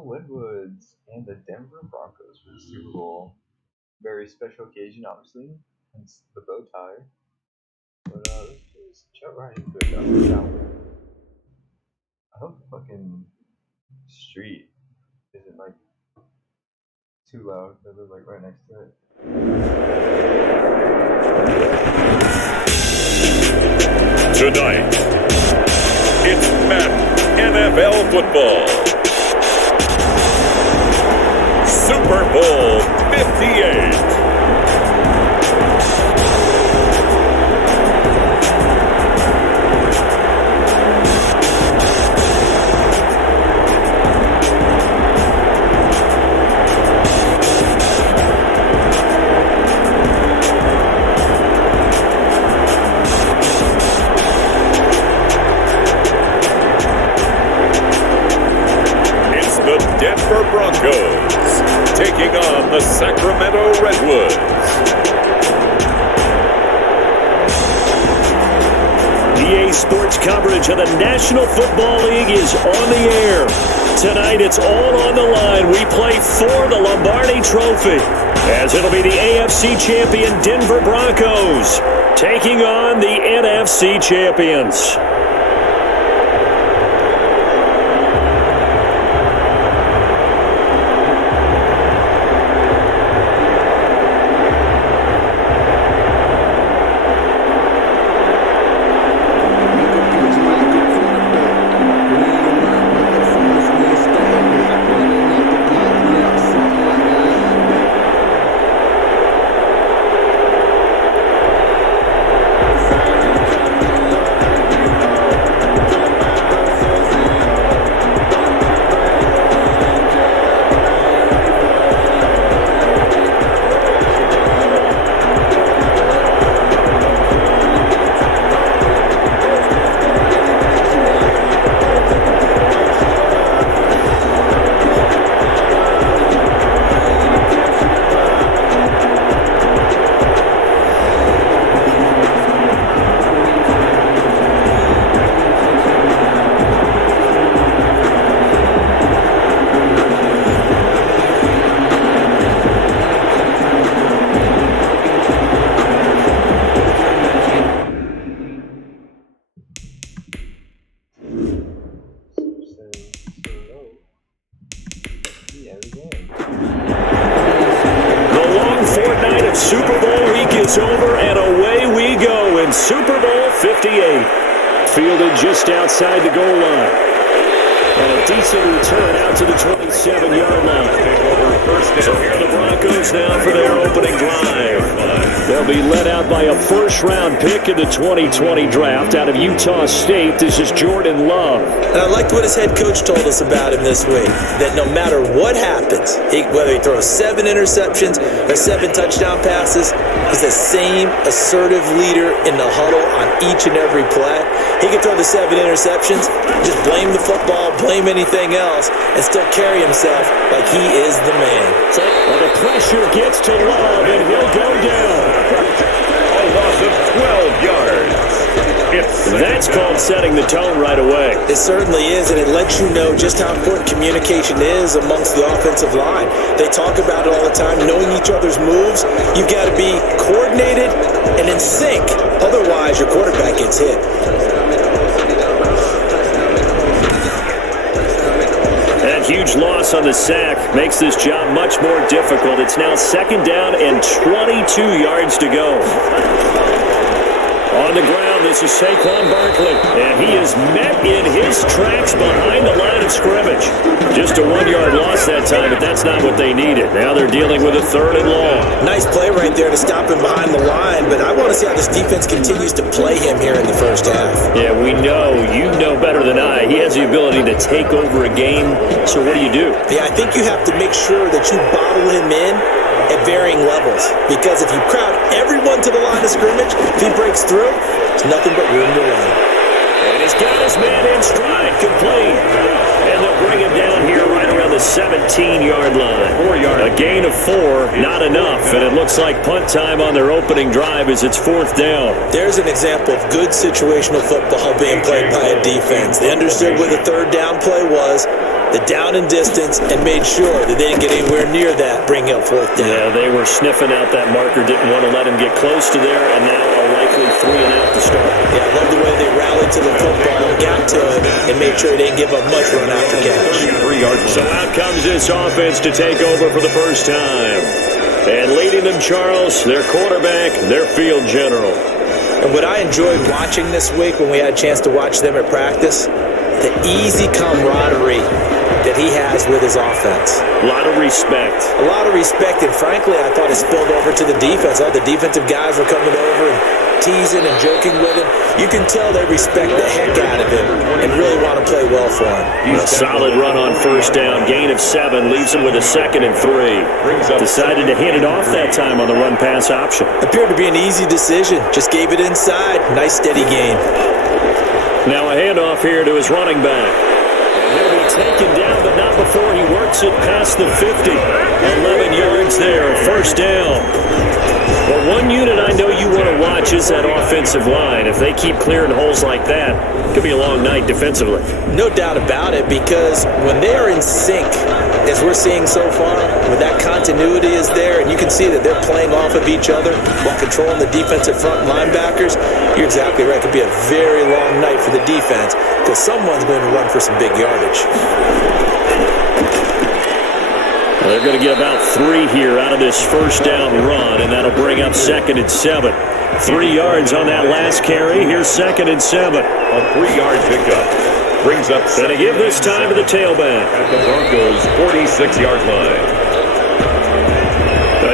Sacramento Redwoods and the Denver Broncos for the Super Bowl. Very special occasion, obviously, hence the bow tie. But let's just jump right into it. I hope the fucking street isn't like too loud because it's like right next to it. Tonight, it's Madden NFL football. Super Bowl 58. Denver Broncos taking on the Sacramento Redwoods. EA Sports coverage of the National Football League is on the air. Tonight it's all on the line. We play for the Lombardi Trophy, as it'll be the AFC champion Denver Broncos taking on the NFC champions. Super Bowl week is over, and away we go in Super Bowl 58. Fielded just outside the goal line. And a decent return out to the 27-yard line. So here are the Broncos now for their opening drive. They'll be led out by a first-round pick in the 2020 draft out of Utah State. This is Jordan Love. And I liked what his head coach told us about him this week, that no matter what happens, whether he throws 7 interceptions or 7 touchdown passes, he's the same assertive leader in the huddle on each and every play. He can throw the 7 interceptions, just blame the football, blame anything else, and still carry himself like he is the man. Well, the pressure gets to Love, and he'll go down. A loss of 12 yards. That's called setting the tone right away. It certainly is, and it lets you know just how important communication is amongst the offensive line. They talk about it all the time, knowing each other's moves. You've got to be coordinated and in sync. Otherwise, your quarterback gets hit. That huge loss on the sack makes this job much more difficult. It's now 2nd down and 22 yards to go. On the ground, this is Saquon Barkley, and he is met in his tracks behind the line of scrimmage. Just a 1-yard loss that time, but that's not what they needed. Now they're dealing with a 3rd and long. Nice play right there to stop him behind the line, but I want to see how this defense continues to play him here in the first half. Yeah, we know. You know better than I. He has the ability to take over a game, so what do you do? Yeah, I think you have to make sure that you bottle him in at varying levels, because if you crowd everyone to the line of scrimmage, if he breaks through, there's nothing but room to run. And he's got his man in stride, complete. And they'll bring him down here right around the 17-yard line. 4 yards. A gain of 4, not enough. And it looks like punt time on their opening drive as it's 4th down. There's an example of good situational football being played by a defense. They understood where the 3rd down play was. the down and distance and made sure that they didn't get anywhere near that, bringing up fourth down. Yeah, they were sniffing out that marker, didn't want to let him get close to there, and now a likely 3 and out to start. Yeah, I love the way they rallied to the football and got to it and made sure they didn't give up much run after catch. So out comes this offense to take over for the first time. And leading them, Charles, their quarterback, their field general. And what I enjoyed watching this week when we had a chance to watch them at practice, the easy camaraderie that he has with his offense. A lot of respect. A lot of respect, and frankly, I thought it spilled over to the defense. All the defensive guys were coming over and teasing and joking with him. You can tell they respect the heck out of him and really want to play well for him. A solid run on first down, gain of 7, leaves him with a 2nd and 3. Decided to hand it off that time on the run-pass option. Appeared to be an easy decision. Just gave it inside. Nice steady gain. Now a handoff here to his running back. He'll be taken down, but not before he works it past the 50. 11 yards there, first down. But one unit I know you want to watch is that offensive line. If they keep clearing holes like that, it could be a long night defensively. No doubt about it, because when they are in sync, as we're seeing so far, when that continuity is there, and you can see that they're playing off of each other while controlling the defensive front linebackers, you're exactly right. It could be a very long night for the defense because someone's going to run for some big yardage. They're going to get about 3 here out of this first down run, and that'll bring up 2nd and 7. 3 yards on that last carry. Here's 2nd and 7. A 3-yard pickup brings up 7. Going to give this time to the tailback. At the Broncos' 46-yard line.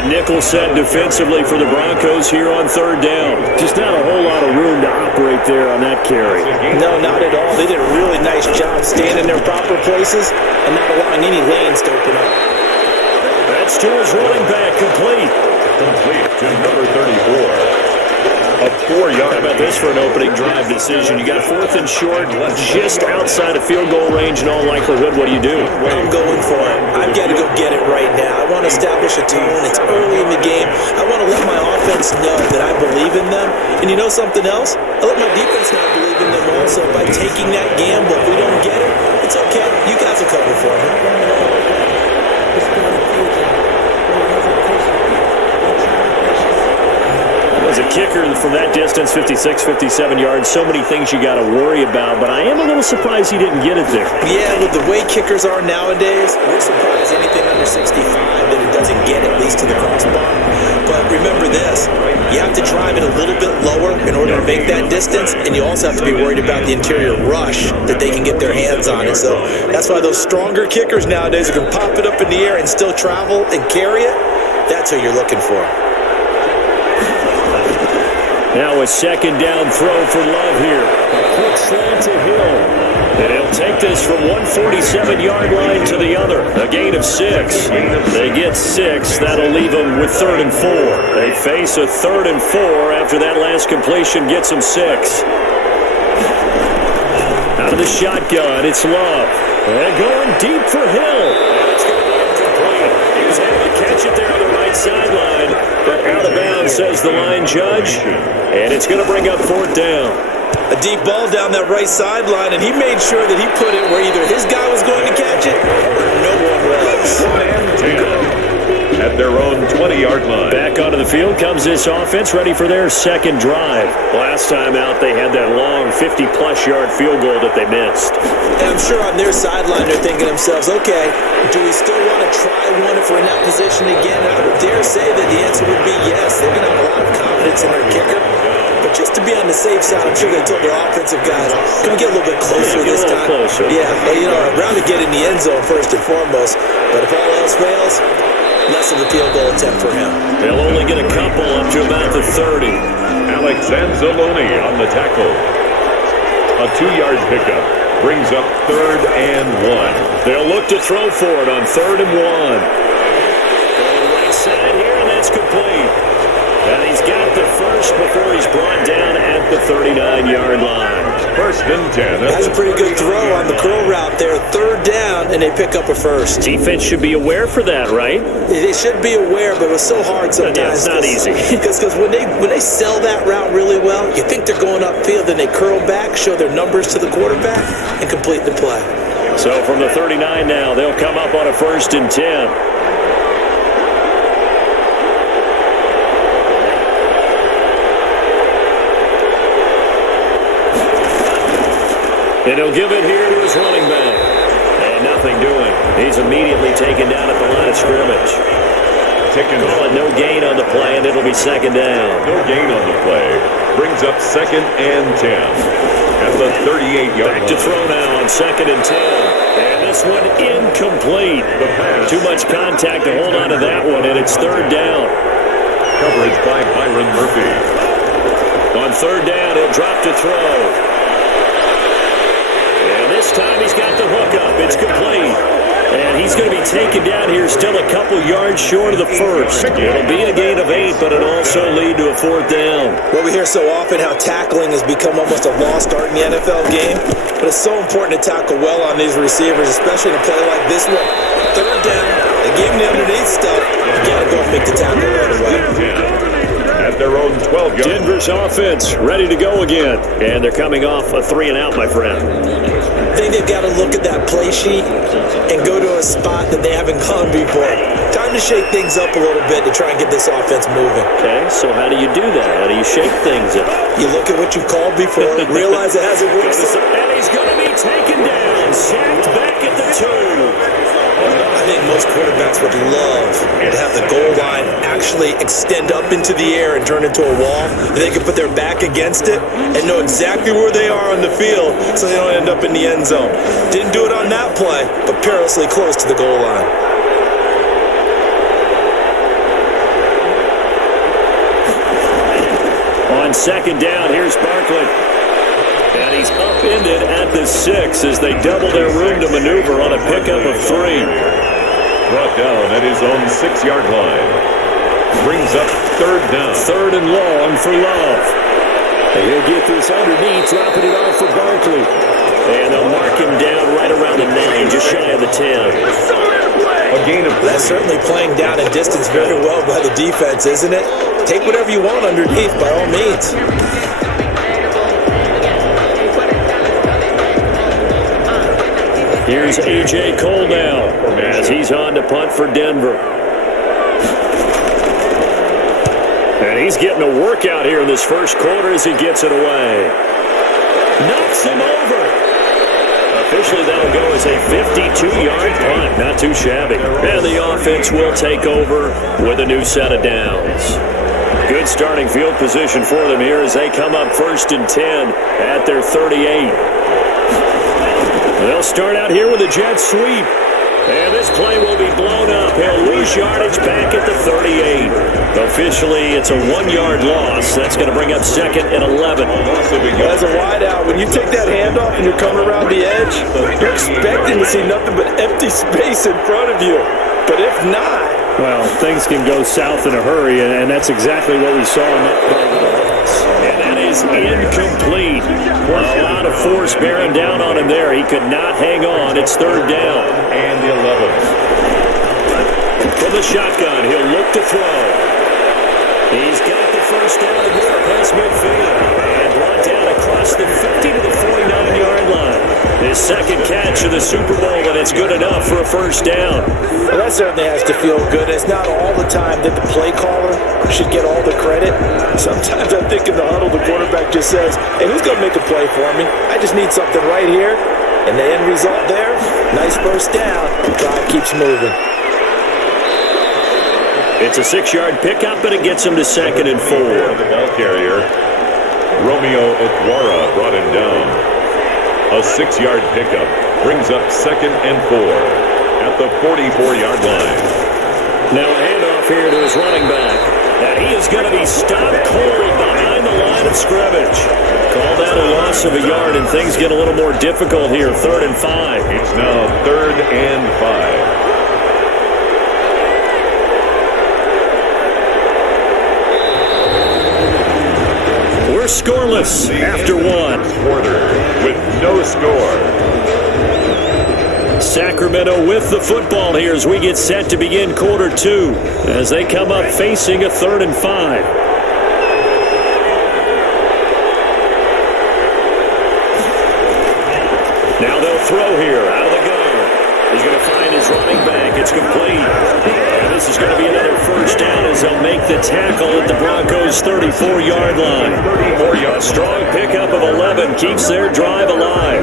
A nickel set defensively for the Broncos here on 3rd down. Just not a whole lot of room to operate there on that carry. No, not at all. They did a really nice job staying in their proper places and not allowing any lanes to open up. That's to his running back, complete. Complete to number 34. A 4-yard. How about this for an opening drive decision? You got 4th and short, just outside of field goal range in all likelihood. What do you do? I'm going for it. I've got to go get it right now. I want to establish a tone. It's early in the game. I want to let my offense know that I believe in them. And you know something else? I let my defense know I believe in them also by taking that gamble. If we don't get it, it's okay. You guys will cover for me. As a kicker from that distance, 56, 57 yards, so many things you got to worry about, but I am a little surprised he didn't get it there. Yeah, with the way kickers are nowadays, we're surprised anything under 65 that it doesn't get at least to the crossbar. But remember this, you have to drive it a little bit lower in order to make that distance, and you also have to be worried about the interior rush that they can get their hands on it. So that's why those stronger kickers nowadays who can pop it up in the air and still travel and carry it, that's who you're looking for. Now a 2nd down throw for Love here. A quick slant to Hill. And he'll take this from 147-yard line to the other. A gain of 6. They get 6. That'll leave them with 3rd and 4. They face a 3rd and 4 after that last completion gets them 6. Out of the shotgun, it's Love. And going deep for Hill. It's going to be incomplete. He was able to catch it there on the right sideline. But out of bounds, says the line judge. And it's going to bring up 4th down. A deep ball down that right sideline, and he made sure that he put it where either his guy was going to catch it or no one was. At their own 20-yard line. Back onto the field comes this offense, ready for their 2nd drive. Last time out, they had that long 50-plus yard field goal that they missed. And I'm sure on their sideline, they're thinking to themselves, okay, do we still want to try one if we're in that position again? And I would dare say that the answer would be yes. They're going to have a lot of confidence in their kicker. But just to be on the safe side, I'm sure they told their offensive guys, can we get a little bit closer this time? Closer. Yeah, but, I'd rather get in the end zone first and foremost. But if all else fails, less of a field goal attempt for him. They'll only get a couple up to about the 30. Alex Anzalone on the tackle. A 2-yard pickup brings up 3rd and 1. They'll look to throw for it on 3rd and 1. Going right side here, and that's complete. And he's got the first before he's brought down at the 39-yard line. 1st and 10. That's a pretty good throw on the curl route there. 3rd down, and they pick up a first. Defense should be aware for that, right? They should be aware, but it was so hard sometimes. Yeah, it's not easy. Because when they sell that route really well, you think they're going upfield, then they curl back, show their numbers to the quarterback, and complete the play. So from the 39 now, they'll come up on a 1st and 10. And he'll give it here to his running back. And nothing doing. He's immediately taken down at the line of scrimmage. Call it no gain on the play, and it'll be 2nd down. No gain on the play. Brings up 2nd and 10. At the 38-yard line. Back to throw now on 2nd and 10. And this one incomplete. Too much contact to hold on to that one, and it's 3rd down. Coverage by Byron Murphy. On 3rd down, he'll drop to throw. And this time he's got the hook up. It's complete. And he's going to be taken down here still a couple yards short of the first. It'll be a gain of 8, but it'll also lead to a 4th down. Well, we hear so often how tackling has become almost a lost art in the NFL game, but it's so important to tackle well on these receivers, especially in a play like this one. 3rd down, they give him the underneath stuff. You got to go and make the tackle right away. At their own 12-yard. Denver's offense ready to go again. And they're coming off a 3-and-out, my friend. I think they've got to look at that play sheet and go to a spot that they haven't gone before. Time to shake things up a little bit to try and get this offense moving. Okay, so how do you do that? How do you shake things up? You look at what you've called before, realize it hasn't worked. And he's going to be taken down, sacked back at the 2. I think most quarterbacks would love to have the goal line actually extend up into the air and turn into a wall. They can put their back against it and know exactly where they are on the field so they don't end up in the end zone. Didn't do it on that play, but perilously close to the goal line. On 2nd down, here's Barkley. And he's upended at the 6 as they double their room to maneuver on a pickup of 3. Brought down at his own 6-yard line. Brings up 3rd down. 3rd and long for Love. And he'll get this underneath, dropping it off for Barkley. And they'll mark him down right around the 9, just shy of the 10. A gain of 3. That's certainly playing down in distance very well by the defense, isn't it? Take whatever you want underneath, by all means. Here's A.J. Cole now as he's on to punt for Denver. And he's getting a workout here in this first quarter as he gets it away. Knocks him over. Officially, that'll go as a 52-yard punt. Not too shabby. And the offense will take over with a new set of downs. Good starting field position for them here as they come up 1st and 10 at their 38. They'll start out here with a jet sweep. And this play will be blown up. He'll lose yardage back at the 38. Officially, it's a 1-yard loss. That's going to bring up 2nd and 11. As a wideout, when you take that handoff and you're coming around the edge, you're expecting to see nothing but empty space in front of you. But if not... Well, things can go south in a hurry, and that's exactly what we saw in that play. And that is incomplete. A lot of force bearing down on him there. He could not hang on. It's 3rd down. And the 11. From the shotgun, he'll look to throw. He's got the first down and more past midfield. And brought down across the 50 to the 49-yard line. His 2nd catch of the Super Bowl, and it's good enough for a 1st down. Well, that certainly has to feel good. It's not all the time that the play caller should get all the credit. Sometimes I think in the huddle, the quarterback just says, hey, who's going to make a play for me? I just need something right here. And the end result there, nice 1st down. Drive keeps moving. It's a 6-yard pickup, and it gets him to 2nd and 4. The ball carrier, Romeo Okwara, brought him down. A 6-yard pickup brings up 2nd and 4 at the 44-yard line. Now a handoff here to his running back. And he is going to be stopped cold behind the line of scrimmage. Call that a loss of a yard, and things get a little more difficult here. 3rd and 5. It's now 3rd and 5. We're scoreless after 1. Quarter with no score. Sacramento with the football here as we get set to begin quarter 2 as they come up facing a 3rd and 5. Now they'll throw here out of the gun. He's going to find his running back. It's complete. And this is going to be another first down as they'll make the tackle at the Broncos' 34-yard line. A strong pickup of 11 keeps their drive alive.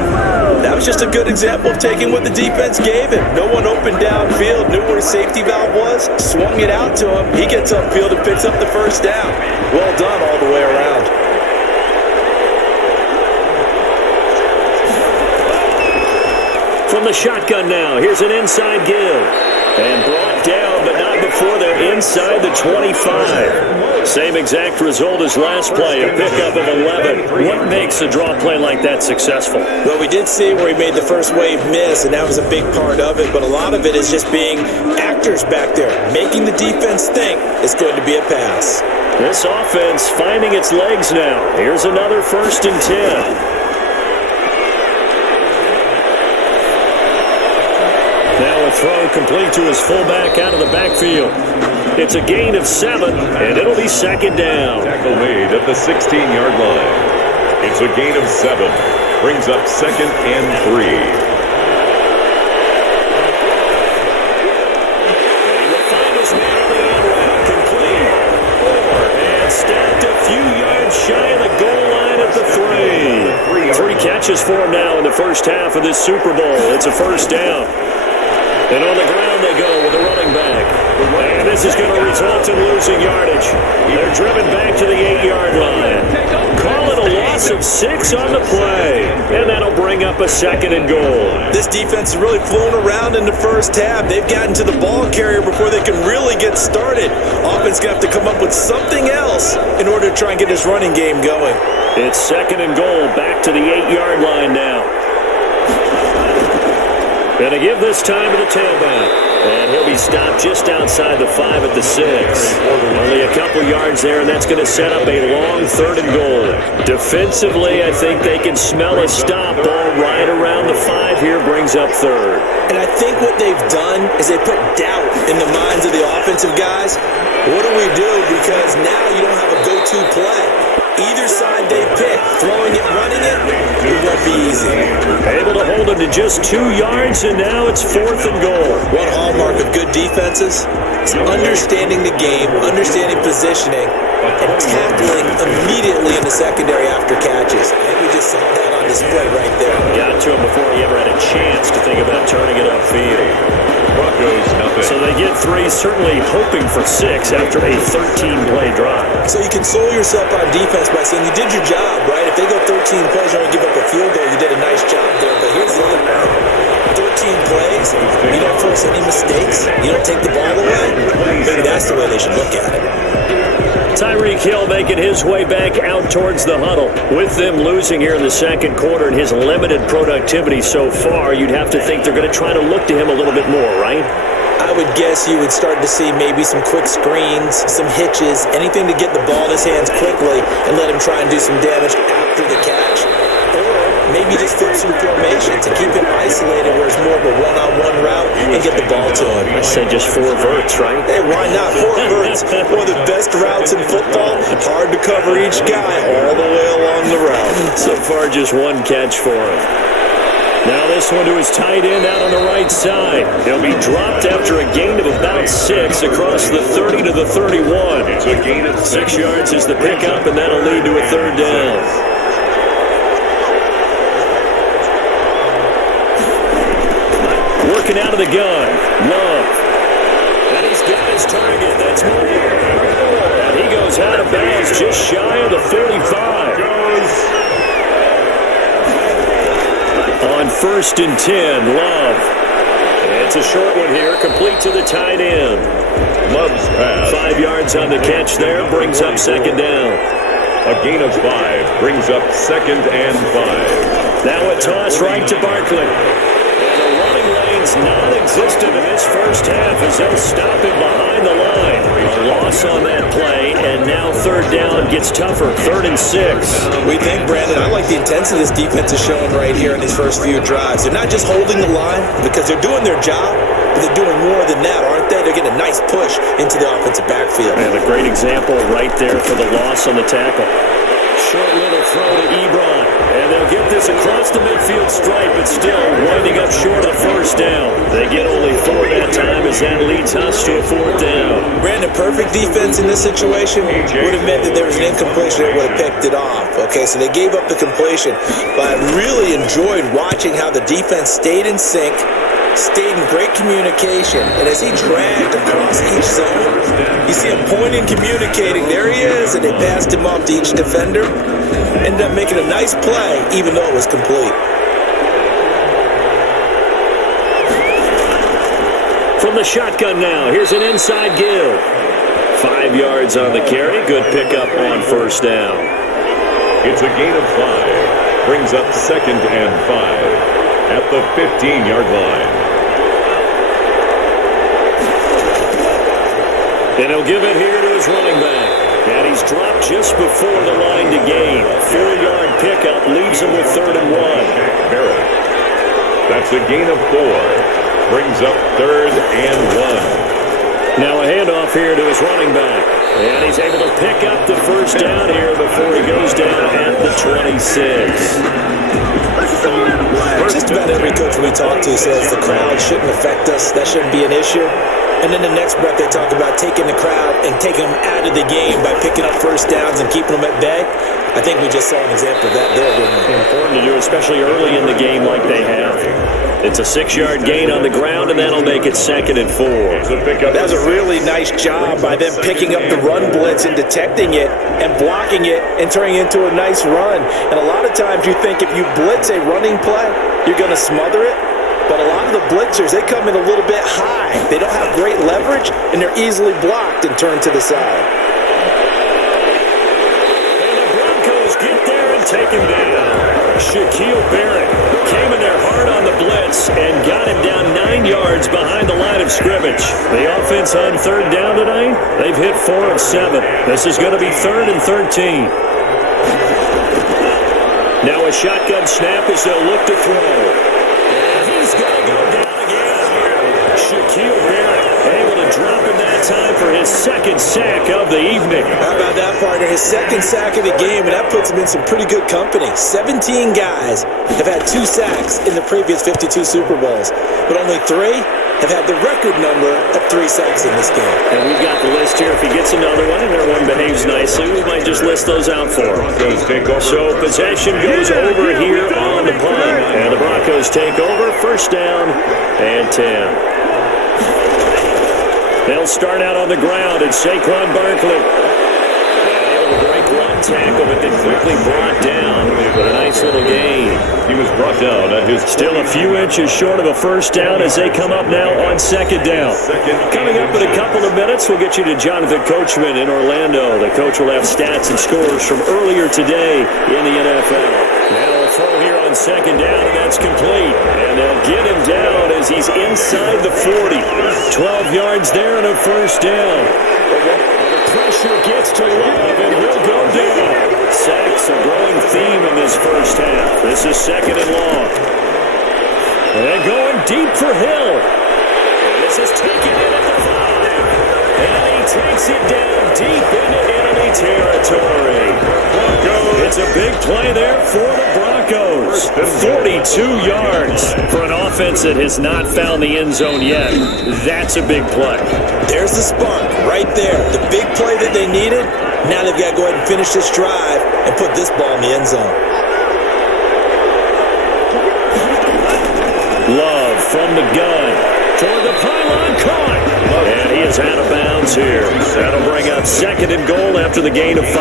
That was just a good example of taking what the defense gave him. No one opened downfield, knew where his safety valve was, swung it out to him. He gets upfield and picks up the first down. Well done all the way around. From the shotgun now, here's an inside give. And brought down, but not before they're inside the 25. Same exact result as last play, a pickup of 11. What makes a draw play like that successful? Well, we did see where he made the first wave miss, and that was a big part of it. But a lot of it is just being actors back there, making the defense think it's going to be a pass. This offense finding its legs now. Here's another 1st and 10. Now a throw complete to his fullback out of the backfield. It's a gain of 7, and it'll be 2nd down. Tackle made at the 16-yard line. It's a gain of 7. Brings up 2nd and 3. He will find his man on the end route. Complete. 4. And stacked a few yards shy of the goal line at the 3. 3 catches for him now in the first half of this Super Bowl. It's a first down. And on the ground they go with a running back. And this is going to result in losing yardage. They're driven back to the 8-yard line. Call it a loss of 6 on the play. And that'll bring up a 2nd and goal. This defense has really flown around in the first half. They've gotten to the ball carrier before they can really get started. Offense going to have to come up with something else in order to try and get this running game going. It's 2nd and goal, back to the 8-yard line now. Going to give this time to the tailback. And he'll be stopped just outside the 5 at the 6. Only a couple yards there, and that's going to set up a long 3rd and goal. Defensively, I think they can smell a stop. Ball right around the 5 here brings up 3rd. And I think what they've done is they put doubt in the minds of the offensive guys. What do we do? Because now you don't have a go-to play. Either side they pick, throwing it, running it, it won't be easy. Able to hold him to just 2 yards, and now it's 4th and goal. One hallmark of good defenses is understanding the game, understanding positioning, and tackling immediately in the secondary after catches. I think we just saw that on display right there. Got to him before he ever had a chance to think about turning it upfield. Broncos nothing. So they get 3, certainly hoping for 6 after a 13-play drive. So you console yourself on defense by saying you did your job, right? If they go 13 plays, you're going to give up a field goal. You did a nice job there. But here's the other part. 13 plays, you don't force any mistakes. You don't take the ball away. Maybe that's the way they should look at it. Tyreek Hill making his way back out towards the huddle. With them losing here in the 2nd quarter and his limited productivity so far, you'd have to think they're going to try to look to him a little bit more, right? I would guess you would start to see maybe some quick screens, some hitches, anything to get the ball in his hands quickly and let him try and do some damage after the catch. Or maybe just flip some formations and keep him isolated where it's more of a one-on-one route and get the ball to him. I said just 4 verts, right? Hey, why not? 4 verts. One of the best routes in football. Hard to cover each guy all the way along the route. So far, just 1 catch for him. Now this one to his tight end out on the right side. He'll be dropped after a gain of about 6 across the 30 to the 31. It's a gain of 6 yards is the pickup, and that'll lead to a 3rd down. Working out of the gun, Love. And he's got his target, that's Moore. And he goes out of bounds just shy of the 45. On 1st and 10, Love. It's a short one here, complete to the tight end. Love's pass. 5 yards on the catch there, brings up 2nd down. A gain of 5 brings up 2nd and 5. Now a toss right to Barkley. And the running lane's non-existent in this first half as they'll stop him behind the line. A loss on that play, and now 3rd down gets tougher, 3rd and 6. We think, Brandon, I like the intensity this defense is showing right here in these first few drives. They're not just holding the line because they're doing their job, but they're doing more than that, aren't they? They're getting a nice push into the offensive backfield. And a great example right there for the loss on the tackle. Short little throw to Ebron. And they'll get this across the midfield stripe, but still winding up short of the first down. They get only 4 that time as that leads us to a 4th down. Brandon, perfect defense in this situation would have meant that there was an incompletion that would have picked it off. Okay, so they gave up the completion. But I really enjoyed watching how the defense stayed in sync, stayed in great communication, and as he dragged across each zone, you see him pointing, communicating, there he is, and they passed him off to each defender. Ended up making a nice play, even though it was complete. From the shotgun now, here's an inside give. 5 yards on the carry, good pickup on first down. It's a gain of 5. Brings up 2nd and 5 at the 15-yard line. And he'll give it here to his running back. And he's dropped just before the line to gain. 4-yard pickup leaves him with 3rd and 1. That's a gain of 4. Brings up 3rd and 1. Now a handoff here to his running back. And he's able to pick up the first down here before he goes down at the 26. Just about every coach we talk to says the crowd shouldn't affect us. That shouldn't be an issue. And then the next breath they talk about taking the crowd and taking them out of the game by picking up first downs and keeping them at bay. I think we just saw an example of that there, didn't we? Important to do, especially early in the game like they have. It's a 6-yard gain on the ground, and that'll make it 2nd and 4. That was a really nice job by them picking up the run blitz and detecting it and blocking it and turning it into a nice run. And a lot of times you think if you blitz a running play, you're going to smother it. But a lot of the blitzers, they come in a little bit high. They don't have great leverage, and they're easily blocked and turned to the side. And the Broncos get there and take him down. Shaquille Barrett came in there hard on the blitz and got him down 9 yards behind the line of scrimmage. The offense on 3rd down tonight, they've hit 4 of 7. This is going to be 3rd and 13. Now a shotgun snap as they'll look to throw. He's going to go down again. Shaquille Barrett able to drop him that time for his 2nd sack of the evening. How about that, partner? His 2nd sack of the game, and that puts him in some pretty good company. 17 guys have had 2 sacks in the previous 52 Super Bowls, but only 3 have had the record number of 3 sacks in this game. And we've got the list here. If he gets another one and everyone behaves nicely, we might just list those out for him. So possession goes over here on the punt, and the Broncos take over. 1st down and 10. They'll start out on the ground, and Saquon Barkley able to break one tackle, but then quickly brought down with a nice little gain. He was brought down at his Still a few inches short of a 1st down as they come up now on 2nd down. Coming up in a couple of minutes, we'll get you to Jonathan Coachman in Orlando. The coach will have stats and scores from earlier today in the NFL. Now a throw here on 2nd down, and that's complete. And they'll get him down as he's inside the 40. 12 yards there and a 1st down. The pressure gets to Love, and he'll go down. Sacks a growing theme in this 1st half. This is 2nd and long. And going deep for Hill. And this is taken in at the 5. And he takes it down deep into enemy territory. It's a big play there for the Broncos. 42 yards for an offense that has not found the end zone yet. That's a big play. There's the spark right there. The big play that they needed. Now they've got to go ahead and finish this drive and put this ball in the end zone. Love from the gun toward the pylon, caught. And he is out of bounds here. That'll bring up 2nd and goal after the gain of 5.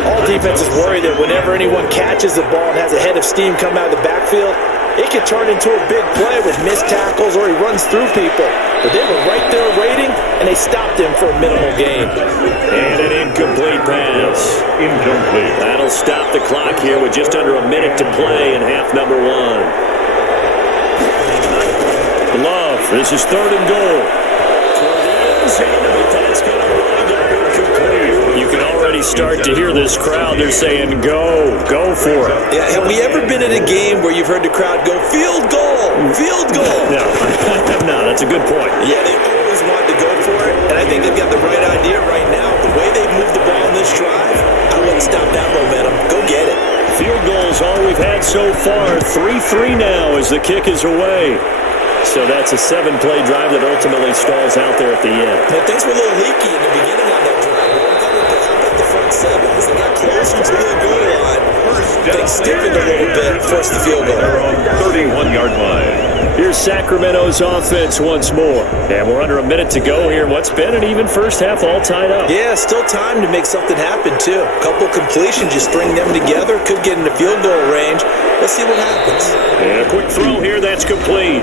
All defenses worry that whenever anyone catches the ball and has a head of steam come out of the backfield, it could turn into a big play with missed tackles or he runs through people. But they were right there waiting, and they stopped him for a minimal gain. And an incomplete pass. incomplete. That'll stop the clock here with just under a minute to play in half number 1. Love, this is 3rd and goal. That's going to wind up incomplete. You can already start to hear this crowd. They're saying, go for it. Yeah, have we ever been in a game where you've heard the crowd go, field goal, field goal? No, no, that's a good point. Yeah, they always wanted to go for it, and I think they've got the right idea right now. The way they've moved the ball in this drive, I wouldn't stop that momentum. Go get it. Field goals all we've had so far. 3-3 now as the kick is away. So that's a 7-play drive that ultimately stalls out there at the end. But things were a little leaky in the beginning on that drive. How about the front seven? As they got closer to the goal line, things stiffened a little bit, forced the field goal. Their own 31-yard line. Here's Sacramento's offense once more. And we're under a minute to go here. What's been an even first half all tied up. Yeah, still time to make something happen, too. A couple completions, you string them together, could get into field goal range. Let's see what happens. And a quick throw here, that's complete.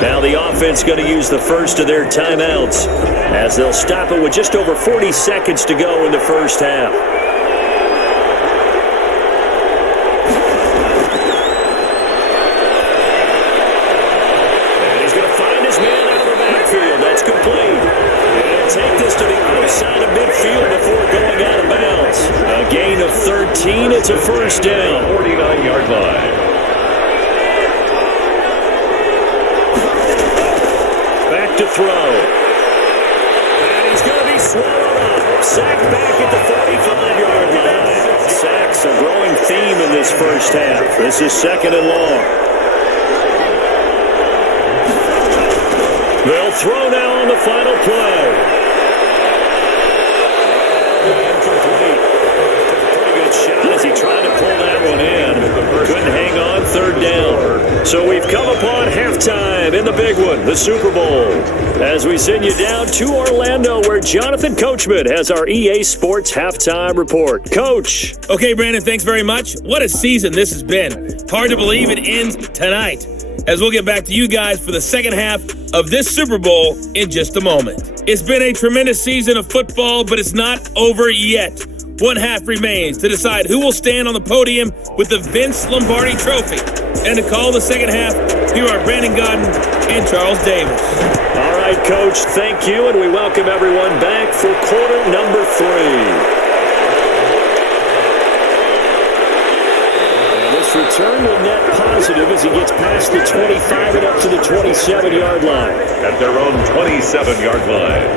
Now the offense going to use the first of their timeouts as they'll stop it with just over 40 seconds to go in the first half. And he's going to find his man out of the backfield. That's complete. And take this to the other side of midfield before going out of bounds. A gain of 13. It's a first down. 49-yard line. To throw. And he's going to be swallowed up. Sacked back at the 45-yard line. Sacks a growing theme in this first half. This is second and long. They'll throw now on the final play. Incomplete. Pretty good shot as he tried to pull that one in. Couldn't hang on, third down. So we've come upon halftime in the big one, the Super Bowl, as we send you down to Orlando where Jonathan Coachman has our EA Sports halftime report. Coach. Okay, Brandon, thanks very much. What a season this has been. Hard to believe it ends tonight, as we'll get back to you guys for the second half of this Super Bowl in just a moment. It's been a tremendous season of football, but it's not over yet. One half remains to decide who will stand on the podium with the Vince Lombardi Trophy. And to call the second half, here are Brandon Godden and Charles Davis. All right, Coach, thank you, and we welcome everyone back for quarter number 3. And this return will net positive as he gets past the 25 and up to the 27-yard line. At their own 27-yard line.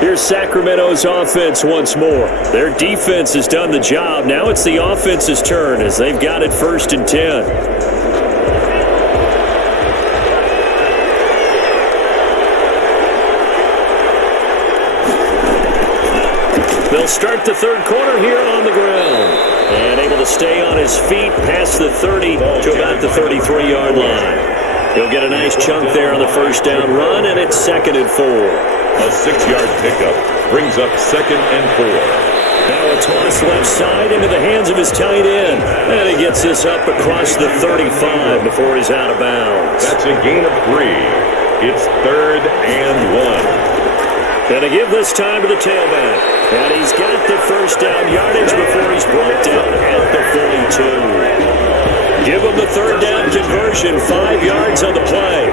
Here's Sacramento's offense once more. Their defense has done the job. Now it's the offense's turn as they've got it 1st and 10. They'll start the third quarter here on the ground. And able to stay on his feet past the 30 to about the 33-yard line. He'll get a nice chunk there on the first down run, and it's 2nd and 4. A 6-yard pickup brings up 2nd and 4. Now a toss left side into the hands of his tight end. And he gets this up across the 35 before he's out of bounds. That's a gain of 3. It's 3rd and 1. And to give this time to the tailback. And he's got the first down yardage before he's brought down at the 42. Give him the third down conversion, 5 yards on the play.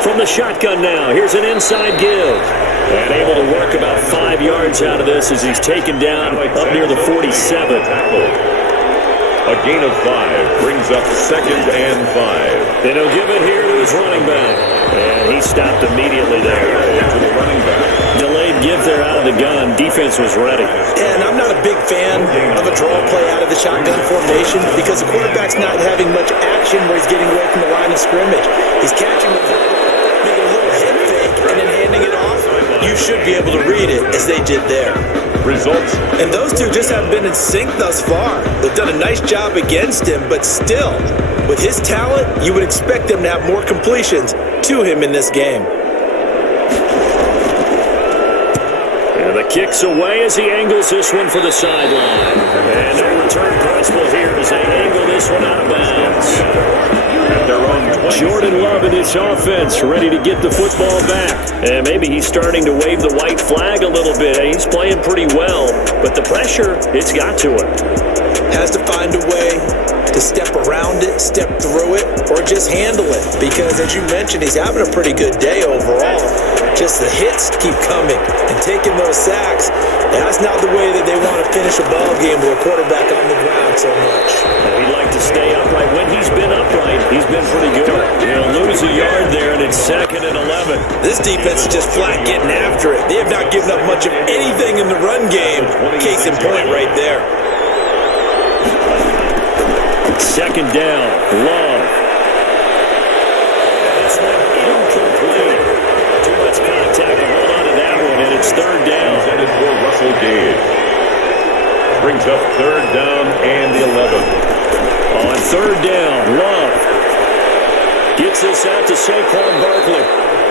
From the shotgun now, here's an inside give. And able to work about 5 yards out of this as he's taken down up near the 47. A gain of 5 brings up 2nd and 5. And he'll give it here to his running back. And he stopped immediately there. To the running back. Delayed give there out of the gun. Defense was ready. And I'm not a big fan of a draw play out of the shotgun formation because the quarterback's not having much action where he's getting away from the line of scrimmage. He's catching the ball, making a little head fake, and then handing it off. You should be able to read it as they did there. Results. And those two just haven't been in sync thus far. They've done a nice job against him, but still, with his talent, you would expect them to have more completions to him in this game. And the kick's away as he angles this one for the sideline. And no return possible here as they angle this one out of bounds. Jordan Love in his offense, ready to get the football back. And maybe he's starting to wave the white flag a little bit. He's playing pretty well, but the pressure, it's got to him. Has to find a way to step around it, step through it, or just handle it. Because as you mentioned, he's having a pretty good day overall. Just the hits keep coming and taking those sacks. That's not the way that they want to finish a ball game with a quarterback on the ground so much. He'd like to stay upright. When he's been upright, he's been pretty good. He'll lose a yard there, and it's 2nd and 11. This defense is just flat getting after it. They have not given up much of anything in the run game. Case in point right there. 2nd down, Love. This one incomplete. Too much contact to hold on to that one, and it's 3rd down. Headed for Russell Gage. Brings up 3rd down and 11. On 3rd down, Love gets this out to Saquon Barkley.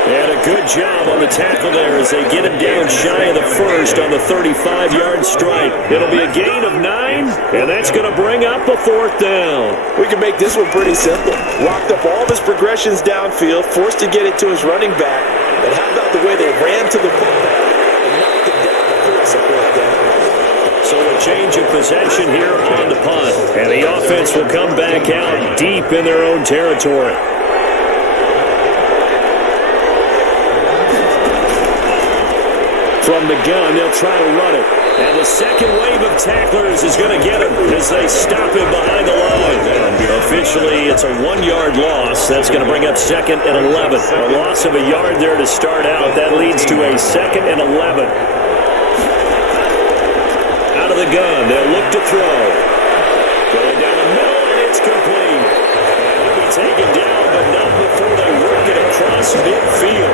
And a good job on the tackle there as they get him down shy of the first on the 35-yard stripe. It'll be a gain of 9, and that's going to bring up a 4th down. We can make this one pretty simple. Locked up all of his progressions downfield, forced to get it to his running back. But how about the way they ran to the football and knocked it down to force a 4th down? So a change of possession here on the punt. And the offense will come back out deep in their own territory. From the gun, they'll try to run it. And the second wave of tacklers is going to get him as they stop him behind the line. Officially, it's a 1-yard loss. That's going to bring up 2nd and 11. A loss of a yard there to start out. That leads to a 2nd and 11. Out of the gun, they'll look to throw. Going down the middle, and it's complete. And he'll be taken down, but not before they work it across midfield.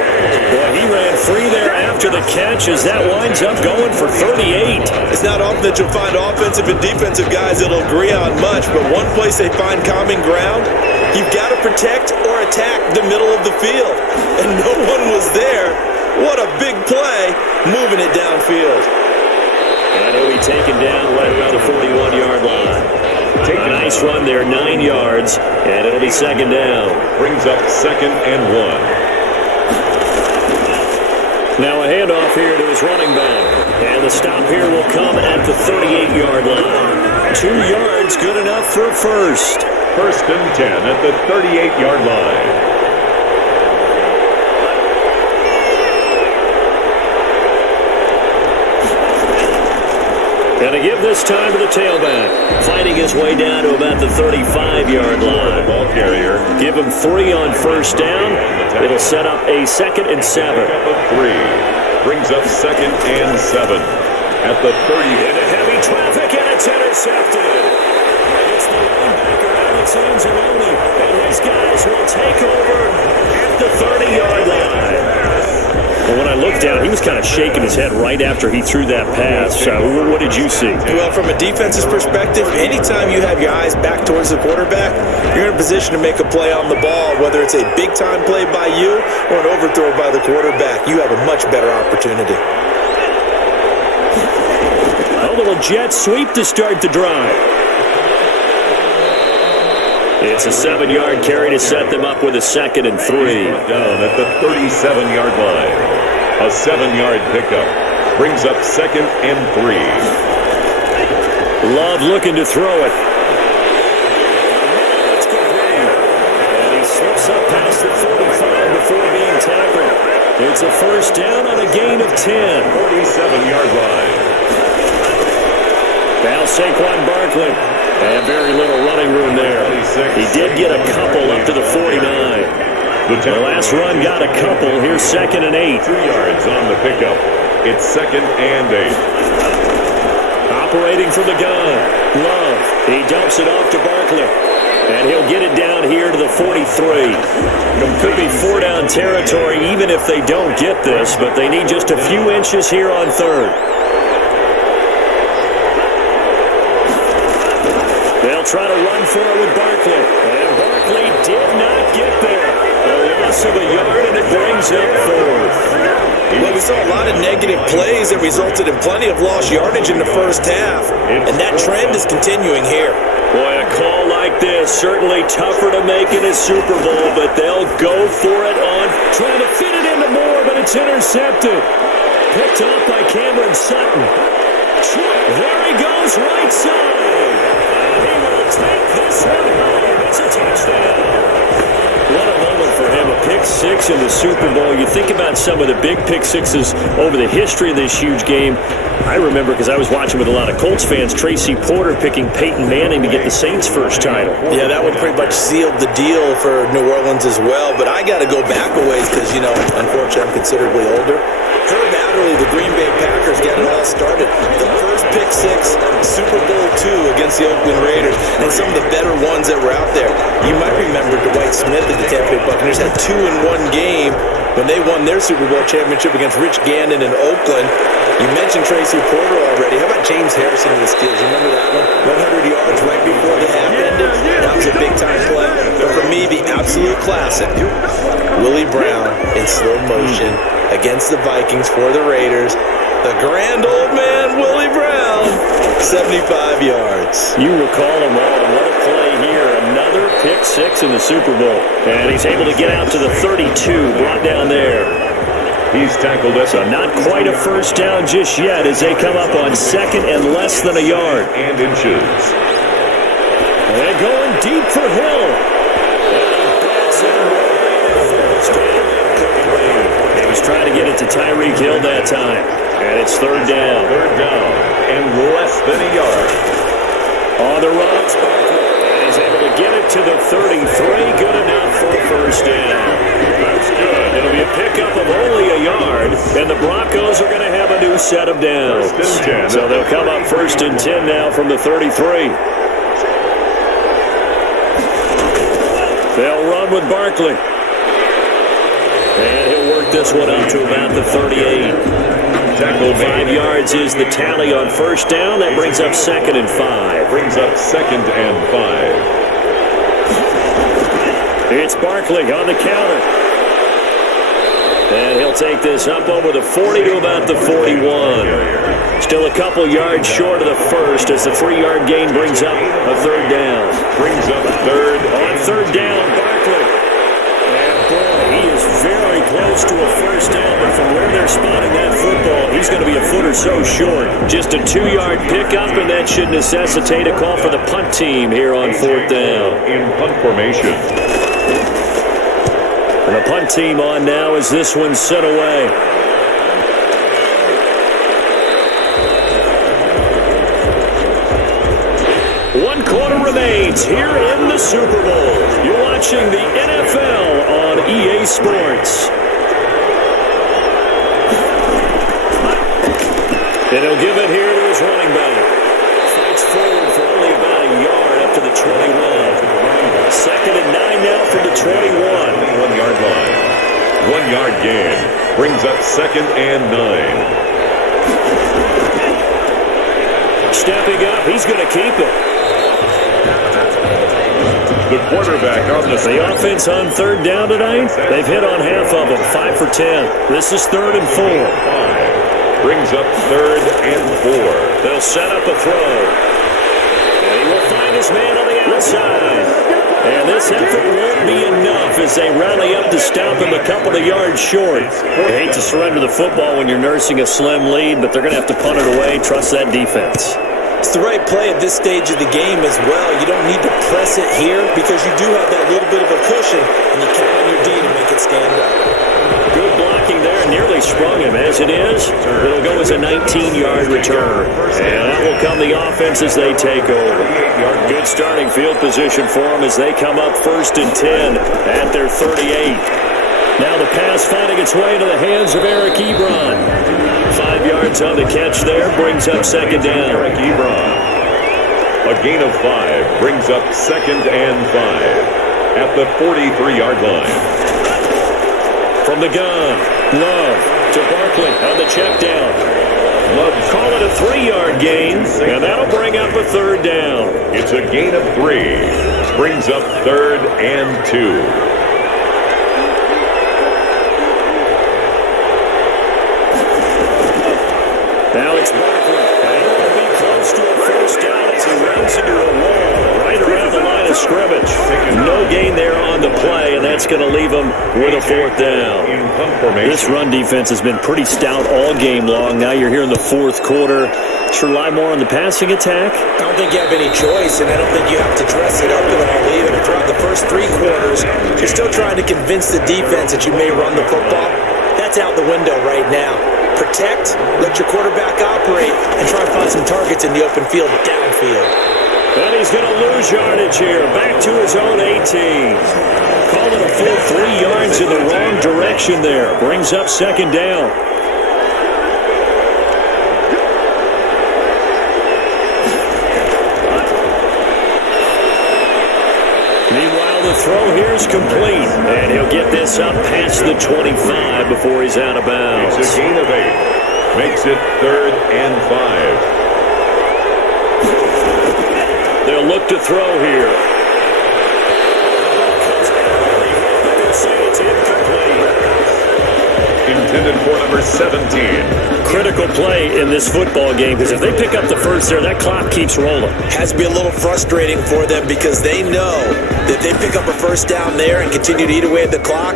Boy, he ran free there after the catch as that winds up going for 38. It's not often that you'll find offensive and defensive guys that'll agree on much, but one place they find common ground, you've got to protect or attack the middle of the field. And no one was there. What a big play, moving it downfield. And he'll be taken down right around the 41-yard line. Take a nice run there, 9 yards, and it'll be 2nd down. Brings up 2nd and 1. Now a handoff here to his running back. And the stop here will come at the 38-yard line. 2 yards, good enough for a first. 1st and 10 at the 38-yard line. And to give this time to the tailback. Fighting his way down to about the 35-yard line. Ball carrier. Give him 3 on 1st down. It'll set up a 2nd and 7. Pickup of 3. Brings up 2nd and 7. At the 30. Into heavy traffic, and it's intercepted. It's the linebacker, Alex Anzalone. And his guys will take over at the 30-yard line. Well, when I looked down, he was kind of shaking his head right after he threw that pass. What did you see? Well, from a defense's perspective, anytime you have your eyes back towards the quarterback, you're in a position to make a play on the ball, whether it's a big-time play by you or an overthrow by the quarterback. You have a much better opportunity. A little jet sweep to start the drive. It's a 7-yard carry to set them up with a 2nd and 3. Down at the 37-yard line. A 7-yard pickup. Brings up 2nd and 3. Love looking to throw it. And he slips up past the 45 before being tackled. It's a 1st down on a gain of 10. 47-yard line. Now Saquon Barkley. And very little running room there. He did get a couple up to the 49. The last run got a couple. Here's 2nd and 8. 2 yards on the pickup. It's 2nd and 8. Operating from the gun. Love. He dumps it off to Barkley. And he'll get it down here to the 43. Could be 4-down territory even if they don't get this, but they need just a few inches here on 3rd. They'll try to run for it with Barkley. And Barkley did not get there. A loss of a yard, and it brings up 4th. Well, we saw a lot of negative plays that resulted in plenty of lost yardage in the first half. And that trend is continuing here. Boy, a call like this, certainly tougher to make in a Super Bowl, but they'll go for it on trying to fit it into Moore, but it's intercepted. Picked up by Cameron Sutton. There he goes, right side. Take this one home. It's a touchdown. What a moment for him. A pick six in the Super Bowl. You think about some of the big pick sixes over the history of this huge game. I remember, because I was watching with a lot of Colts fans, Tracy Porter picking Peyton Manning to get the Saints' first title. Yeah, that one pretty much sealed the deal for New Orleans as well. But I got to go back a ways because, unfortunately, I'm considerably older. Herb Adderley, the Green Bay Packers, got it all started. The first pick six, Super Bowl II against the Oakland Raiders, and some of the better ones that were out there. You might remember Dwight Smith at the Tampa Bay Buccaneers had 2 in one game when they won their Super Bowl championship against Rich Gannon in Oakland. You mentioned Tracy Porter already. How about James Harrison with the Steelers? You remember that one? 100 yards right before the half ended. That was a big-time play. But for me, the absolute classic, Willie Brown in slow motion against the Vikings for the Raiders. The grand old man, Willie Brown, 75 yards. You recall them all. What a play here. Another pick six in the Super Bowl. And he's able to get out to the 32, brought down there. He's tackled it. So not quite a first down just yet as they come up on second and less than a yard. And inches. And going deep for Hill. He was trying to get it to Tyreek Hill that time. And it's third down. Third down and less than a yard. On the run, and he's able to get it to the 33. Good enough for a first down. That's good. It'll be a pickup of only a yard, and the Broncos are going to have a new set of downs. First and 10. So they'll come up first and 10 now from the 33. They'll run with Barkley. And he'll work this one up to about the 38. Tackle 5 yards is the tally on first down. That brings up second and 5. Brings up second and 5. It's Barkley on the counter. And he'll take this up over the 40 to about the 41. Still a couple yards short of the first as the 3-yard gain brings up a third down. Brings up third. On third down, Barkley. And boy, he is very close to a first down, but from where they're spotting that football, he's going to be a foot or so short. Just a 2-yard pickup, and that should necessitate a call for the punt team here on fourth down. In punt formation. And the punt team on now as this one's sent away. One quarter remains here in the Super Bowl. You're watching the NFL on EA Sports. And he'll give it here to his running back. Fights forward for only about a yard up to the 21. Second and 9 now from the 21. 1-yard line. 1-yard gain. Brings up second and 9. Stepping up, he's going to keep it. The quarterback on the offense on third down tonight, they've hit on half of them, 5 for 10. This is third and 4. 5. Brings up third and 4. They'll set up a throw. And he will find his man on the outside. And this effort won't be enough as they rally up to stop him a couple of yards short. You hate to surrender the football when you're nursing a slim lead, but they're going to have to punt it away. Trust that defense. It's the right play at this stage of the game as well. You don't need to press it here because you do have that little bit of a cushion, and you count on your D to make it stand up. Good blocking there. Nearly sprung him. As it is, it'll go as a 19-yard return. And that will come the offense as they take over. Good starting field position for them as they come up first and 10 at their 38. Now the pass finding its way into the hands of Eric Ebron. 5 yards on the catch there, brings up second down. Eric Ebron. A gain of 5 brings up second and 5 at the 43-yard line. From the gun, Love to Barkley on the check down. Love call it a 3-yard gain, and that'll bring up a third down. It's a gain of 3. Brings up third and 2. Now it's Barkley. And he'll be close to a first down as he runs into a wall right around the line of scrimmage. No gain there on the play, and that's going to leave him with a fourth down. This run defense has been pretty stout all game long. Now you're here in the fourth quarter. Should rely more on the passing attack. I don't think you have any choice, and I don't think you have to dress it up at all either. Throughout the first first 3 quarters, you're still trying to convince the defense that you may run the football. That's out the window right now. Protect, let your quarterback operate, and try to find some targets in the open field downfield. And he's going to lose yardage here. Back to his own 18. Called it a full 3 yards in the wrong direction there. Brings up second down. Meanwhile, the throw here is complete. And he'll get this up past the 25 before he's out of bounds. It's a gain of 8. Makes it 3rd and 5. They'll look to throw here. It's incomplete. Intended for number 17. Critical play in this football game because if they pick up the first there, that clock keeps rolling. Has to be a little frustrating for them because they know that they pick up a first down there and continue to eat away at the clock,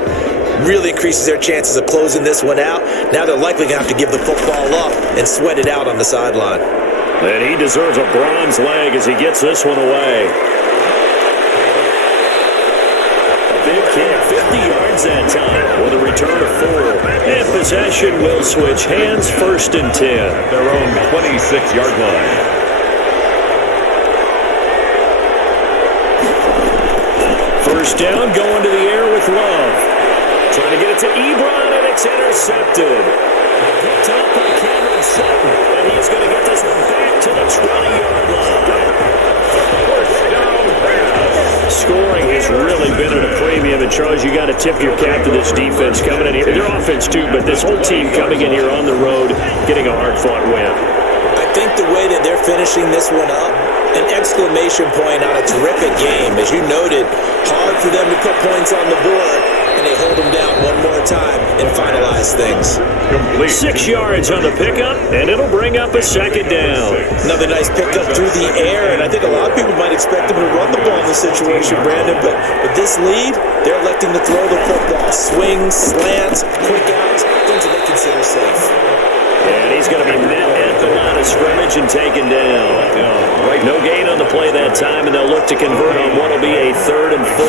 really increases their chances of closing this one out. Now they're likely going to have to give the football up and sweat it out on the sideline. And he deserves a bronze leg as he gets this one away. A big kick, 50 yards that time with a return of 4. And possession will switch hands, 1st and 10. At their own 26-yard line. First down, going to the air with Love. Trying to get it to Ebron, and it's intercepted. Picked up by Cameron Sutton, and he's going to get this one back to the 20-yard line. First down pass. Scoring has really been at a premium, and Charles, you got to tip your cap to this defense coming in here. Their offense too, but this whole team coming in here on the road, getting a hard-fought win. I think the way that they're finishing this one up, an exclamation point on a terrific game. As you noted, hard for them to put points on the board, and they hold them down one more time and finalize things. Complete. 6 yards on the pickup, and it'll bring up a second down. Another nice pickup through the air, and I think a lot of people might expect them to run the ball in this situation, Brandon, but with this lead, they're electing to throw the football. Swings, slants, quick outs, things that they consider safe. And he's going to be met at the line of scrimmage and taken down. No gain on the play that time, and they'll look to convert on what will be a 3rd and 4.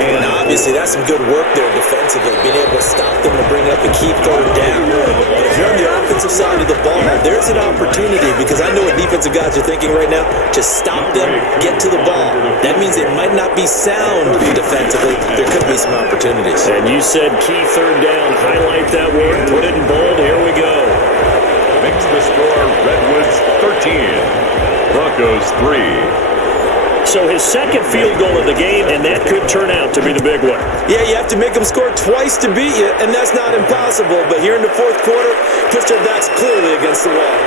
And obviously, that's some good work there defensively, being able to stop them and bring up a key 3rd down. And if you're on the offensive side of the ball, there's an opportunity, because I know what defensive guys are thinking right now, to stop them, get to the ball. That means they might not be sound defensively. There could be some opportunities. And you said key 3rd down. Highlight that word, put it in bold. Here we go. Makes the score Redwoods 13. Broncos 3. So his second field goal of the game, and that could turn out to be the big one. Yeah, you have to make them score twice to beat you, and that's not impossible. But here in the 4th quarter, puts their backs clearly against the wall.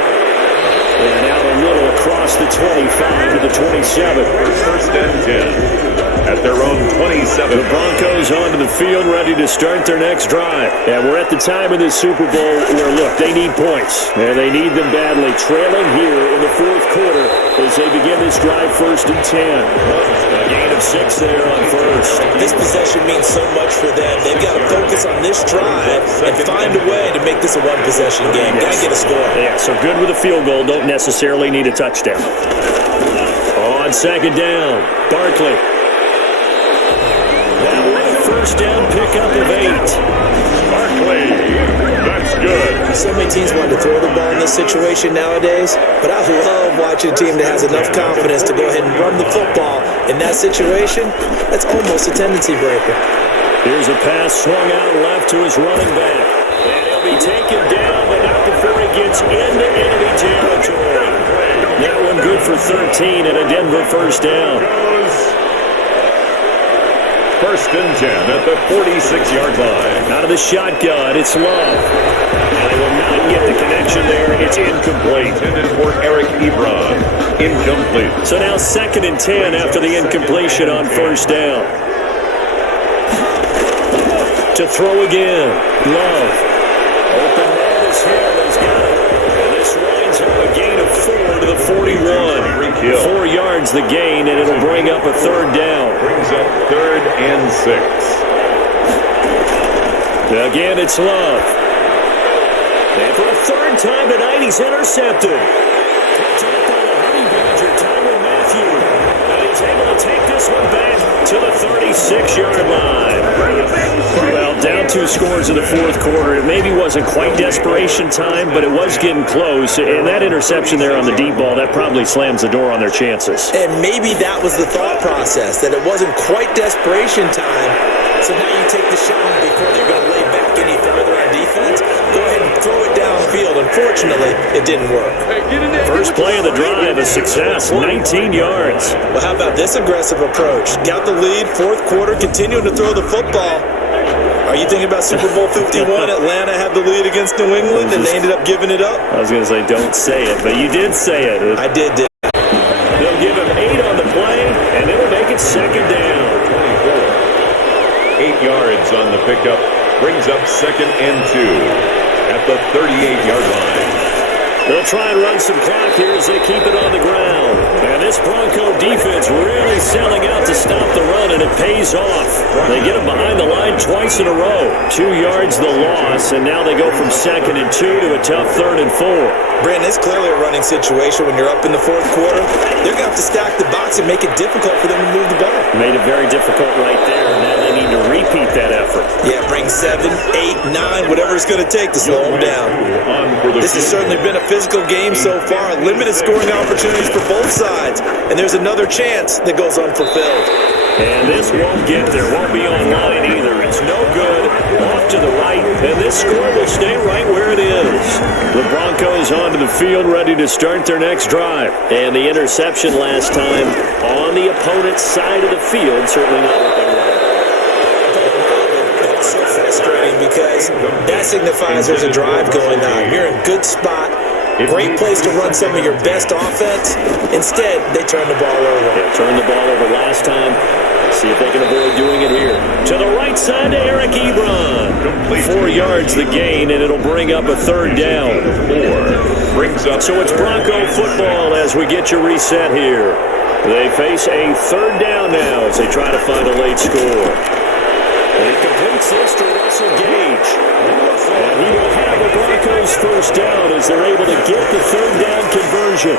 And out a little across the 25 to the 27. 1st and 10. At their own 27. The Broncos onto the field, ready to start their next drive. And we're at the time of this Super Bowl where, look, they need points. And they need them badly. Trailing here in the 4th quarter as they begin this drive, 1st and 10. A gain of 6 there on 1st. This possession means so much for them. They've got to focus on this drive and find a way to make this a one-possession game. Got to get a score. Yeah, so good with a field goal. Don't necessarily need a touchdown. On 2nd down, Barkley. Now with a first down pickup of 8. Barkley. That's good. So many teams want to throw the ball in this situation nowadays, but I love watching a team that has enough confidence to go ahead and run the football. In that situation, that's almost a tendency breaker. Here's a pass swung out left to his running back. And he'll be taken down, but not before he gets into enemy territory. That one good for 13 and a Denver first down. 1st and 10 at the 46-yard line. Out of the shotgun, it's Love. And they will not get the connection there. It's incomplete. Intended for Eric Ebron. Incomplete. So now 2nd and 10 after the incompletion on first down. To throw again, Love. Open man is here, and he's got it. And this winds up a gain of 4 to the 41. 4 yards the gain, and it'll bring up a 3rd down. Brings up 3rd and 6. Again, it's Love. And for a 3rd time tonight, he's intercepted. Picked up by the honey badger, Tyrann Mathieu. And he's able to take this one back to the 30. 36-yard line. Well, down 2 scores in the fourth quarter. It maybe wasn't quite desperation time, but it was getting close. And that interception there on the deep ball, that probably slams the door on their chances. And maybe that was the thought process, that it wasn't quite desperation time. So now you take the shot before they're going to lay back any further on defense. Go ahead and throw it downfield. Unfortunately, it didn't work. First play of the drive, a success, 19 yards. Well, how about this aggressive approach? Got the lead, fourth quarter, continuing to throw the football. Are you thinking about Super Bowl 51? Atlanta had the lead against New England, and they ended up giving it up? I was going to say, don't say it, but you did say it. I did. They'll give him 8 on the play, and it'll make it second down. 8 yards on the pickup. Brings up 2nd and 2 at the 38-yard line. They'll try and run some clock here as they keep it on the ground. And this Bronco defense really selling out to stop the run, and it pays off. They get him behind the line twice in a row. 2 yards the loss, and now they go from 2nd and 2 to a tough 3rd and 4. Brandon, it's clearly a running situation when you're up in the fourth quarter. They're going to have to stack the box and make it difficult for them to move the ball. Made it very difficult right there, and now they need to repeat that effort. Yeah, bring 7, 8, 9, whatever it's going to take to slow them down. This has certainly been a physical game so far. Limited scoring opportunities for both sides. And there's another chance that goes unfulfilled. And this won't get there. Won't be online either. It's no good. Off to the right. And this score will stay right where it is. The Broncos onto the field ready to start their next drive. And the interception last time on the opponent's side of the field. Certainly not what they wanted. That's so frustrating because that signifies there's a drive going on. You're in a good spot. Great place to run some of your best offense. Instead, they turn the ball over. Yeah, turned the ball over last time. See if they can avoid doing it here. To the right side to Eric Ebron. 4 yards the gain, and it'll bring up a 3rd down. 4 brings up. So it's Bronco football as we get you reset here. They face a 3rd down now as they try to find a late score. And he completes this to Russell Gage. And he will have the Broncos first down as they're able to get the 3rd down conversion.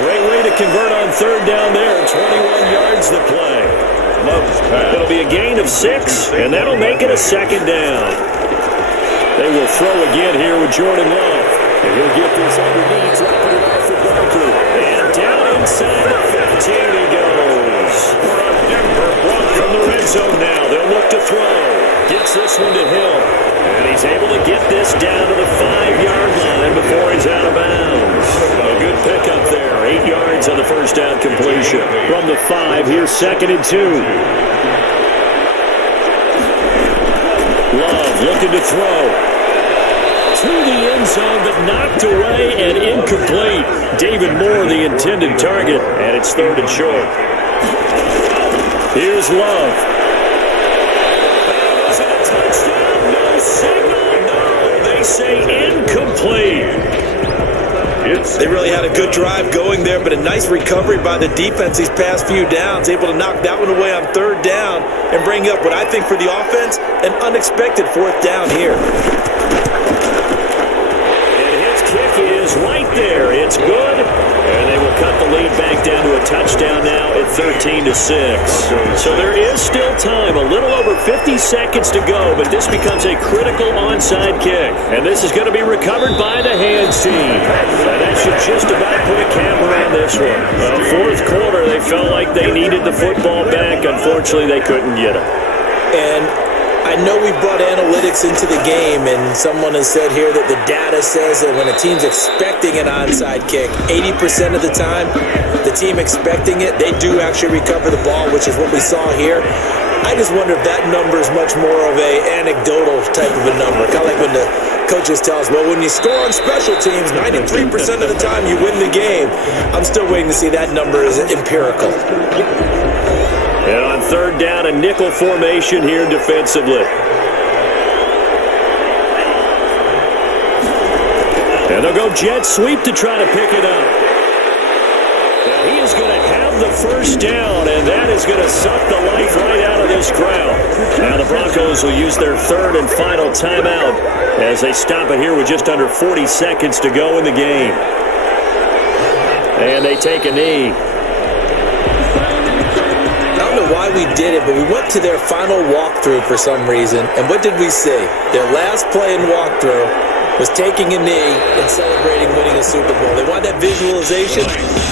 Great way to convert on 3rd down there. 21 yards the play. It'll be a gain of 6, and that'll make it a 2nd down. They will throw again here with Jordan Love. And he'll get this underneath, dropping it off for Barker. And down inside the 15 he goes. From the red zone now, they'll look to throw. Gets this one to Hill. And he's able to get this down to the 5-yard line before he's out of bounds. A good pickup there. 8 yards on the first down completion. From the 5, here's 2nd and 2. Love looking to throw. To the end zone, but knocked away and incomplete. David Moore, the intended target, and it's 3rd and short. Here's Love. Is it a touchdown? No signal. No, they say incomplete. They really had a good drive going there, but a nice recovery by the defense these past few downs, able to knock that one away on 3rd down and bring up what I think for the offense, an unexpected 4th down here. And his kick is right there. It's good. And they will cut the lead back down to a touchdown now at 13-6. So there is still time, a little over 50 seconds to go, but this becomes a critical onside kick. And this is going to be recovered by the hands team. And that should just about put a camera on this one. Well, fourth quarter, they felt like they needed the football back. Unfortunately, they couldn't get it. And I know we brought analytics into the game, and someone has said here that the data says that when a team's expecting an onside kick, 80% of the time, the team expecting it, they do actually recover the ball, which is what we saw here. I just wonder if that number is much more of a anecdotal type of a number. Kind of like when the coaches tell us, well, when you score on special teams, 93% of the time you win the game. I'm still waiting to see that number is empirical. And on 3rd down, a nickel formation here defensively. And they'll go jet sweep to try to pick it up. And he is going to have the first down, and that is going to suck the life right out of this crowd. Now the Broncos will use their 3rd and final timeout as they stop it here with just under 40 seconds to go in the game. And they take a knee. why we did it, but we went to their final walkthrough for some reason, and what did we see? Their last play and walkthrough was taking a knee and celebrating winning a Super Bowl. They want that visualization.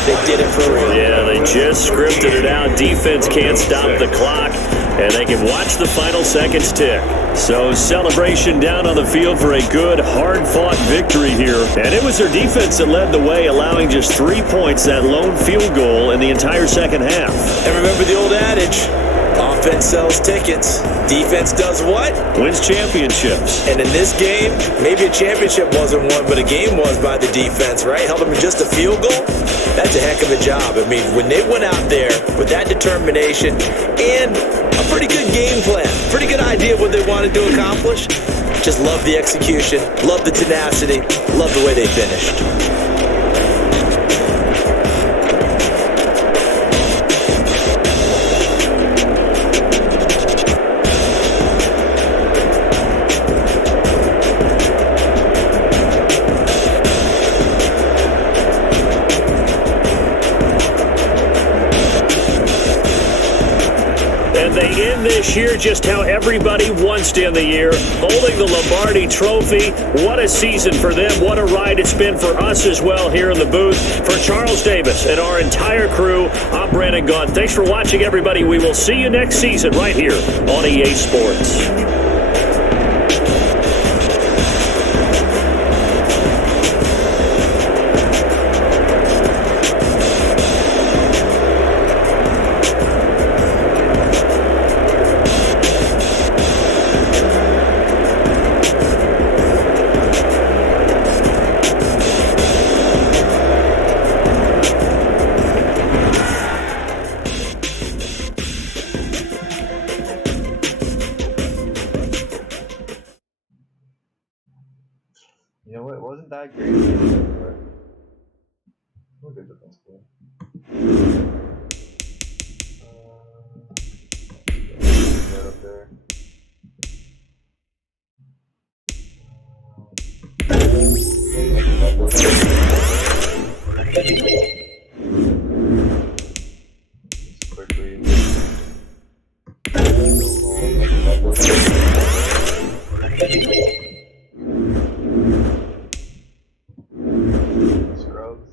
They did it for real. Yeah, they just scripted it out. Defense can't stop the clock, and they can watch the final seconds tick. So celebration down on the field for a good, hard-fought victory here. And it was their defense that led the way, allowing just 3 points, that lone field goal in the entire second half. And remember the old adage, offense sells tickets. Defense does what? Wins championships. And in this game, maybe a championship wasn't won, but a game was by the defense, right? Held them to just a field goal. That's a heck of a job. I mean, when they went out there with that determination and a pretty good game plan, pretty good idea of what they wanted to accomplish, just love the execution, love the tenacity, love the way they finished. This year, just how everybody wants to end the year, holding the Lombardi Trophy. What a season for them. What a ride it's been for us as well here in the booth. For Charles Davis and our entire crew, I'm Brandon Gunn. Thanks for watching, everybody. We will see you next season right here on EA Sports. You know what? It wasn't that great, but we'll get defense play. Right up there. Just quickly. Scrubs.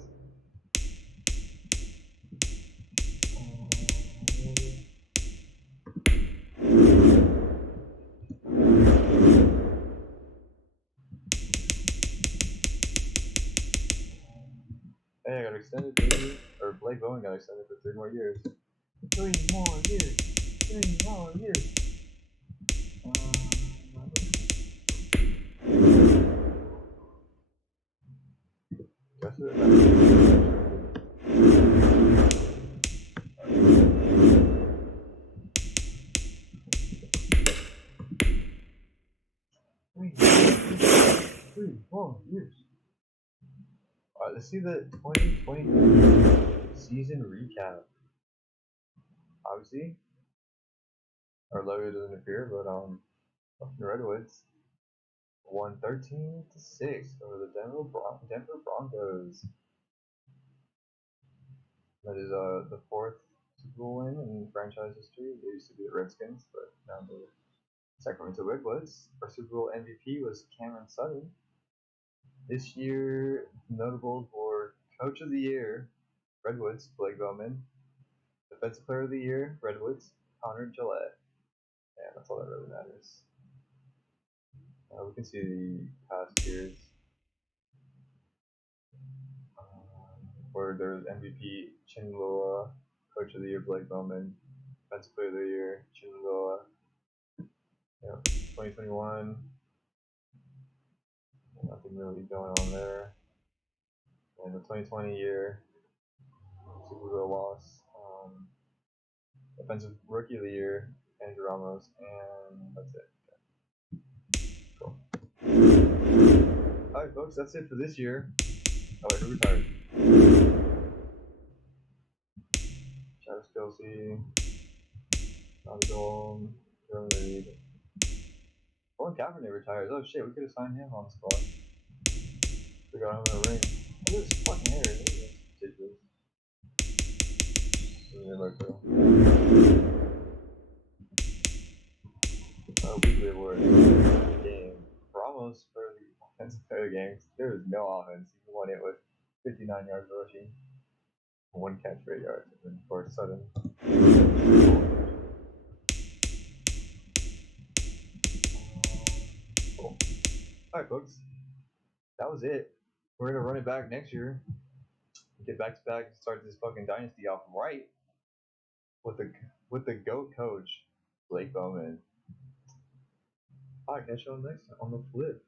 Hey, I got extended, baby. Or Blake Bowen got extended for 3 more years. 3 more years. 3 more years. Guess it. Three more years. Alright, let's see the 2020 season recap. Obviously, our logo doesn't appear, but Sacramento Redwoods won 13-6 over the Denver Broncos. That is the 4th Super Bowl win in franchise history. They used to be the Redskins, but now the Sacramento Redwoods. Our Super Bowl MVP was Cameron Sutton. This year, notable for Coach of the Year, Redwoods, Blake Bowman. Defensive Player of the Year, Redwoods, Connor Gillette. Yeah, that's all that really matters. We can see the past years where there was MVP Luuloa, Coach of the Year Blake Bowman, Defensive Player of the Year Luuloa. Yep, 2021. Nothing really going on there. And the 2020 year, Super Bowl loss. Defensive Rookie of the Year, Andrew Ramos, and that's it. Cool. Alright, folks, that's it for this year. Oh, wait, who retired? Travis Kelce, John Golden, Jeremy Reed. Colin Kaepernick retires. Oh shit, we could have signed him on the spot. We got him in a ring. Look at his fucking hair. That's ridiculous. games. There was no offense. He won it with 59 yards rushing, 1 catch for 8 yards, and then of course Sutton. Cool. All right, folks. That was it. We're gonna run it back next year. Get back to back and start this fucking dynasty off right with the GOAT coach, Blake Bowman. All right, catch you on next on the flip.